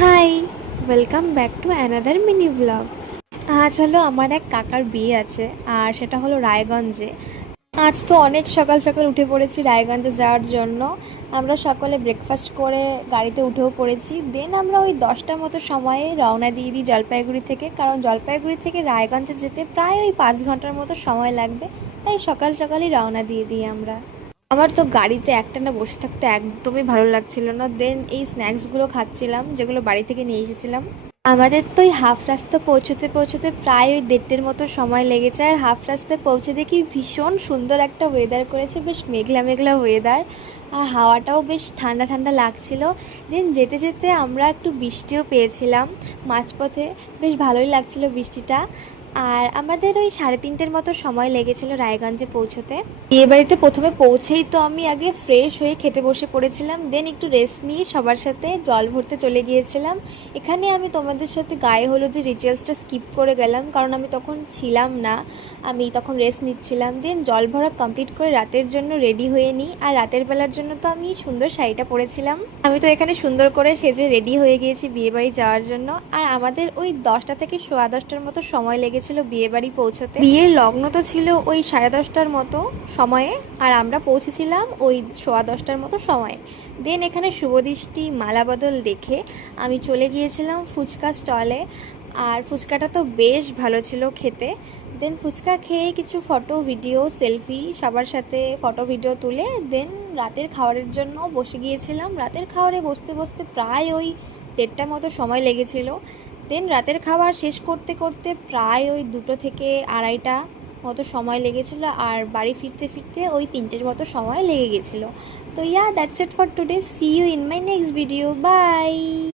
High, welcome back to another mini blog. আজ হলো আমার এক কাকার বিয়ে আছে, আর সেটা হলো রায়গঞ্জে। আজ তো অনেক সকাল সকাল উঠে পড়েছি রায়গঞ্জে যাওয়ার জন্য। আমরা সকলে ব্রেকফাস্ট করে গাড়িতে উঠেও পড়েছি। দেন আমরা ওই 10টার মতো সময়ে রওনা দিয়ে দিই জলপাইগুড়ি থেকে, কারণ জলপাইগুড়ি থেকে রায়গঞ্জে যেতে প্রায় ওই 5 ঘন্টার মতো সময় লাগবে। তাই সকাল সকালই রওনা দিয়ে দিই আমরা। আমার তো গাড়িতে একটানা বসে থাকতে একদমই ভালো লাগছিল না। দেন এই স্ন্যাক্সগুলো খাচ্ছিলাম যেগুলো বাড়ি থেকে নিয়ে এসেছিলাম। আমাদের তো ওই হাফ রাস্তা পৌঁছতে পৌঁছতে প্রায় ওই 1:30-র মতো সময় লেগেছে। আর হাফ রাস্তায় পৌঁছে দেখি ভীষণ সুন্দর একটা ওয়েদার করেছে, বেশ মেঘলা মেঘলা ওয়েদার, আর হাওয়াটাও বেশ ঠান্ডা ঠান্ডা লাগছিল। দেন যেতে যেতে আমরা একটু বৃষ্টিও পেয়েছিলাম মাঝপথে, বেশ ভালোই লাগছিল বৃষ্টিটা। আর আমাদের ওই 3:30-র মতো সময় লেগেছিল রায়গঞ্জে পৌঁছতে। বিয়ে বাড়িতে প্রথমে পৌঁছেই তো আমি আগে ফ্রেশ হয়ে খেতে বসে পড়েছিলাম। দেন একটু রেস্ট নিয়ে সবার সাথে জল ভরতে চলে গিয়েছিলাম। এখানে আমি তোমাদের সাথে গায়ে হলুদের রিচুয়ালসটা স্কিপ করে গেলাম, কারণ আমি তখন ছিলাম না, আমি তখন রেস্ট নিচ্ছিলাম। দেন জল ভরা কমপ্লিট করে রাতের জন্য রেডি হয়ে নিই। আর রাতের বেলার জন্য তো আমি সুন্দর শাড়িটা পরেছিলাম। আমি তো এখানে সুন্দর করে সেজে রেডি হয়ে গিয়েছি বিয়ে বাড়ি যাওয়ার জন্য। আর আমাদের ওই 10টা থেকে 10:15টার মতো সময় লেগেছিল বিয়ে বাড়ি পৌঁছতে। বিয়ের লগ্ন তো ছিল ওই 10:30টার মতো সময়ে, আর আমরা পৌঁছেছিলাম ওই 10:15টার মতো সময়ে। দেন এখানে শুভদৃষ্টি মালা বদল দেখে আমি চলে গিয়েছিলাম ফুচকা স্টলে। আর ফুচকাটা তো বেশ ভালো ছিল খেতে। দেন ফুচকা খেয়ে কিছু ফটো ভিডিও সেলফি সবার সাথে ফটো ভিডিও তুলে দেন রাতের খাবারের জন্য বসে গিয়েছিলাম। রাতের খাবারে বসতে বসতে প্রায় ওই 1:30টার মতো সময় লেগেছিল। দেন রাতের খাবার শেষ করতে করতে প্রায় ওই 2টো থেকে 2:30টা মতো সময় লেগেছিল। আর বাড়ি ফিরতে ফিরতে ওই 3টের মতো সময় লেগে গেছিলো। তো that's it for today. See you in my next video. By.